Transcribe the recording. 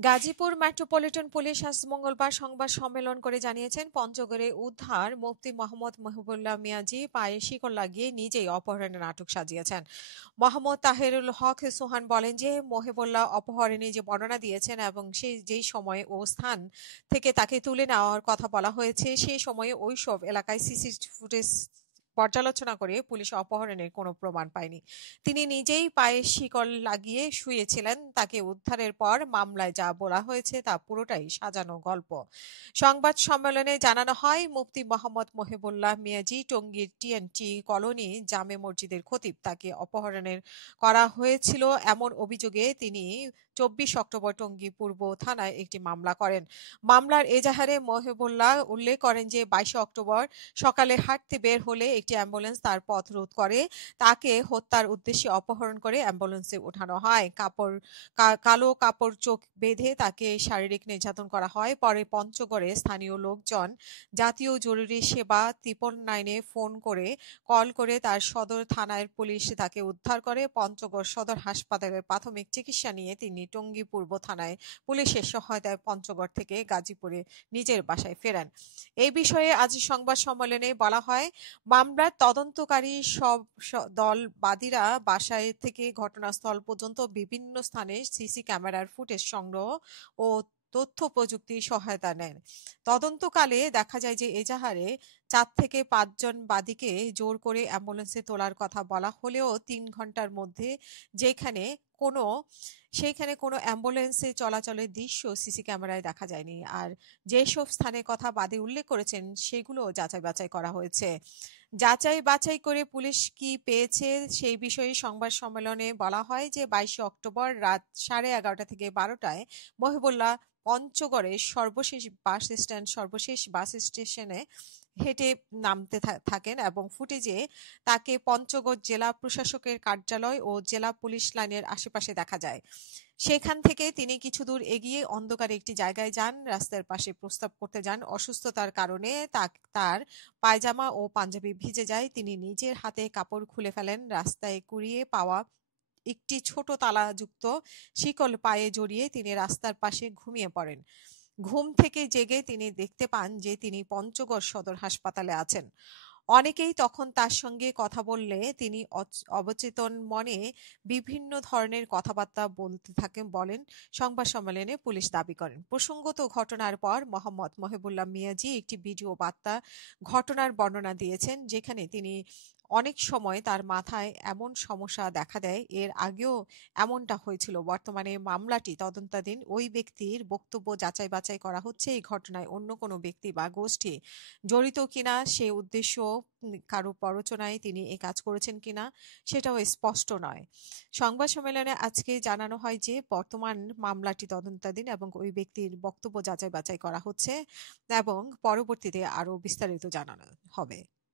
Gazipur metropolitan police আজ মঙ্গলবার সংবাদ সম্মেলন করে জানিয়েছেন, পঞ্চগড়ে উদ্ধার মুফতি মোহাম্মদ মহিবুল্লাহ মিয়াজি পায়ে শিকল লাগিয়ে নিজেই অপহরণের নাটক সাজিয়েছেন। মোহাম্মদ তাহেরুল হক সোহান বলেন যে মহিবুল্লাহ অপহরণে যে বর্ণনা দিয়েছেন এবং সেই যেই সময় ও স্থান থেকে তাকে তুলে নেওয়ার কথা বলা হয়েছে সেই সময়ে ওইসব এলাকায় সিসি ফুটেজ পর্যালোচনা করে পুলিশ অপহরণের কোনো প্রমাণ পায়নি। তিনি নিজেই পায়ে শিকল লাগিয়ে শুয়েছিলেন। তাকে উদ্ধারের পর মামলায় যা বলা হয়েছে তা পুরোটাই সাজানো গল্প। সংবাদ সম্মেলনে জানানো হয়, মুফতি মোহাম্মদ মহিবুল্লাহ মিয়াজি টঙ্গীর টিএনটি কলোনি জামে মসজিদের খতিব। তাকে অপহরণের করা হয়েছিল এমন অভিযোগে তিনি 24 অক্টোবর টঙ্গী পূর্ব থানায় একটি মামলা করেন। মামলার এজাহারে মহিবুল্লাহ উল্লেখ করেন যে 22 অক্টোবর সকালে হাঁটতে বের হলে একটি অ্যাম্বুলেন্স তার পথ রোধ করে। তাকে হত্যার উদ্দেশ্যে অপহরণ করে অ্যাম্বুলেন্সে ওঠানো হয়। কালো কাপড় চোখ বেঁধে তাকে শারীরিক নির্যাতন করা হয়। পরে পঞ্চগড়ে স্থানীয় লোকজন জাতীয় জরুরি সেবা 999-এ কল করে তার সদর থানার পুলিশ তাকে উদ্ধার করে। পঞ্চগড় সদর হাসপাতালে প্রাথমিক চিকিৎসা নিয়ে তিনি টঙ্গী পূর্ব থানায় পুলিশের সহায়তায় পঞ্চগড় থেকে গাজীপুরে নিজের বাসায় ফেরেন। এই বিষয়ে আজ সংবাদ সম্মেলনে বলা হয়, মামলার তদন্তকারী সব দল বাদীরা বাসায় থেকে ঘটনাস্থল পর্যন্ত বিভিন্ন স্থানে সিসি ক্যামেরার ফুটেজ সংগ্রহ ও তথ্য প্রযুক্তির সহায়তা নেন। তদন্তকালে দেখা যায় যে এজাহারে 4 থেকে 5 জন বাদীকে জোর করে অ্যাম্বুলেন্সে তোলার কথা বলা হলেও 3 ঘন্টার মধ্যে যেখানে কোনো সেইখানে কোনো অ্যাম্বুলেন্সে চলাচলের দৃশ্য সিসি ক্যামেরায় দেখা যায়নি। আর যেসব স্থানের কথা বাদী উল্লেখ করেছেন সেগুলো যাচাই বাছাই করা হয়েছে। যাচাই বাছাই করে পুলিশ কি পেয়েছে সেই বিষয়ে সংবাদ সম্মেলনে বলা হয় যে 22 অক্টোবর রাত 11:30 থেকে 12টায় মহিবুল্লাহ পঞ্চগড়ের সর্বশেষ বাস স্টেশনে হেঁটে নামতে থাকেন এবং ফুটেজে তাকে পঞ্চগড় জেলা প্রশাসকের কার্যালয় ও জেলা পুলিশ লাইনের আশেপাশে দেখা যায়। সেখান থেকে তিনি কিছু দূর এগিয়ে অন্ধকারে একটি জায়গায় যান। রাস্তার পাশে প্রস্রাব করতে যান। অসুস্থতার কারণে তার পায়জামা ও পাঞ্জাবি ভিজে যায়। তিনি নিজের হাতে কাপড় খুলে ফেলেন। রাস্তায় কুড়িয়ে পাওয়া একটি ছোট তালাযুক্ত শিকল পায়ে জড়িয়ে তিনি রাস্তার পাশে ঘুমিয়ে পড়েন। ঘুম থেকে জেগে তিনি দেখতে পান যে তিনি পঞ্চগড় সদর হাসপাতালে আছেন। অনেকেই তখন তার সঙ্গে কথা বললে তিনি অবচেতন মনে বিভিন্ন ধরনের কথাবার্তা বলেন সংবাদ সম্মেলনে পুলিশ দাবি করেন। প্রসঙ্গত ঘটনার পর মোহাম্মদ মহিবুল্লাহ মিয়াজি একটি ভিডিও বার্তা ঘটনার বর্ণনা দিয়েছেন, যেখানে তিনি অনেক সময় তার মাথায় এমন সমস্যা দেখা দেয়, এর আগেও এমনটা হয়েছিল। বর্তমানে মামলাটি তদন্তাধীন। ওই ব্যক্তির বক্তব্য যাচাই বাছাই করা হচ্ছে। এই ঘটনায় অন্য কোনো ব্যক্তি বা গোষ্ঠী জড়িত কিনা সে উদ্দেশ্য কারো প্ররোচনায় তিনি এ কাজ করেছেন কিনা সেটাও স্পষ্ট নয়। সংবাদ সম্মেলনে আজকে জানানো হয় যে বর্তমান মামলাটি তদন্তাধীন এবং ওই ব্যক্তির বক্তব্য যাচাই বাছাই করা হচ্ছে এবং পরবর্তীতে আরো বিস্তারিত জানানো হবে।